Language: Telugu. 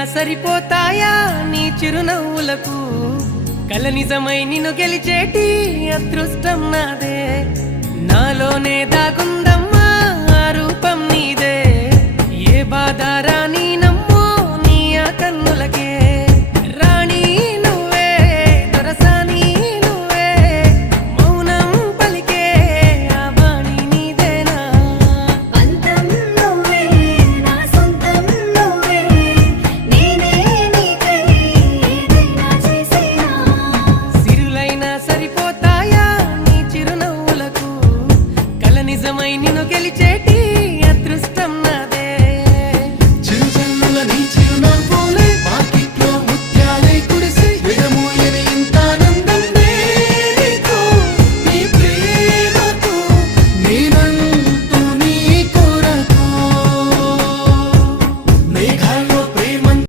సరిపోతాయా నీ చిరునవ్వులకు కల నిజమై నిన్ను గెలిచేటి అదృష్టం నాదే నాలోనే దాగుందమ్మా ఆ రూపం నీదే ఏ బాధ రాని